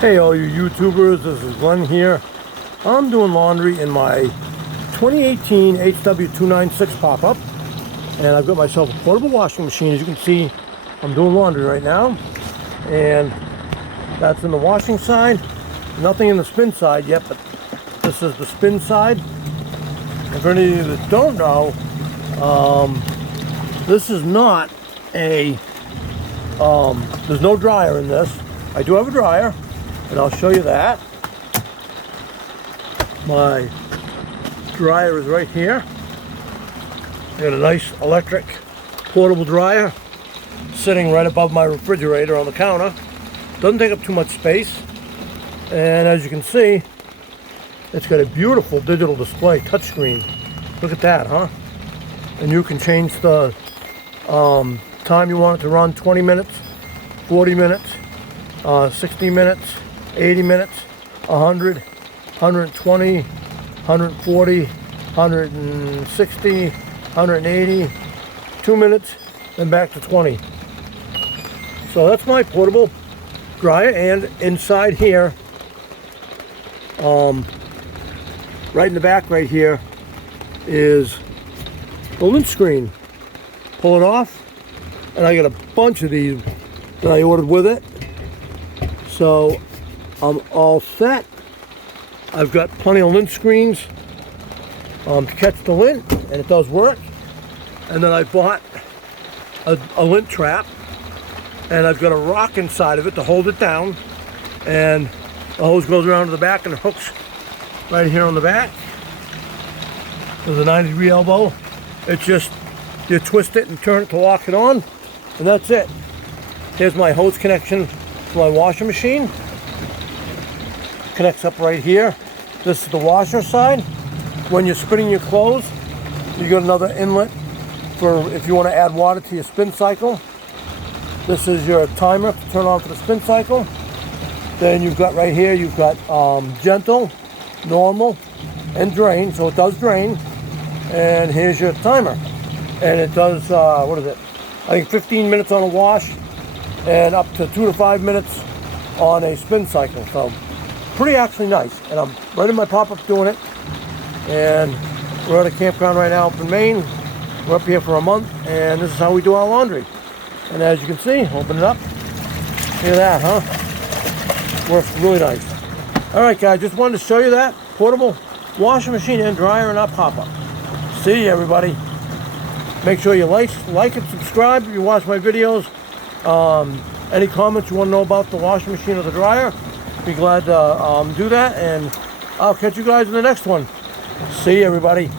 Hey all you YouTubers, this is Glenn here. I'm doing laundry in my 2018 HW296 pop-up, and I've got myself a portable washing machine. As you can see, I'm doing laundry right now, and that's in the washing side. Nothing in the spin side yet, but this is the spin side. And for any of you that don't know, this is not a, there's no dryer in this. I do have a dryer, and I'll show you that. My dryer is right here. I got a nice electric portable dryer sitting right above my refrigerator on the counter. Doesn't take up too much space, and as you can see, it's got a beautiful digital display touchscreen. Look at that, huh? And you can change the time you want it to run: 20 minutes, 40 minutes, 60 minutes, 80 minutes, 100, 120, 140, 160, 180, 2 minutes, then back to 20. So that's my portable dryer, and inside here, right in the back right here, is the lint screen. Pull it off, and I got a bunch of these that I ordered with it. So I'm all set. I've got plenty of lint screens to catch the lint, and it does work. And then I bought a lint trap, and I've got a rock inside of it to hold it down, and the hose goes around to the back and hooks right here on the back. There's a 90-degree elbow. It's just, you twist it and turn it to lock it on, and that's it. Here's my hose connection to my washing machine. Connects up right here. This is the washer side. When you're spinning your clothes, you got another inlet for if you want to add water to your spin cycle. This is your timer to turn on for the spin cycle. Then you've got right here, you've got gentle, normal, and drain. So it does drain. And here's your timer. And it does, what is it? I think 15 minutes on a wash and up to 2 to 5 minutes on a spin cycle. So pretty actually nice. And I'm right in my pop-up doing it. And we're at a campground right now up in Maine. We're up here for a month, and this is how we do our laundry. And as you can see, open it up. Look at that, huh? Works really nice. All right, guys, just wanted to show you that portable washing machine and dryer in our pop-up. See you, everybody. Make sure you like and subscribe if you watch my videos. Any comments you want to know about the washing machine or the dryer, be glad to do that, and I'll catch you guys in the next one. See you, everybody.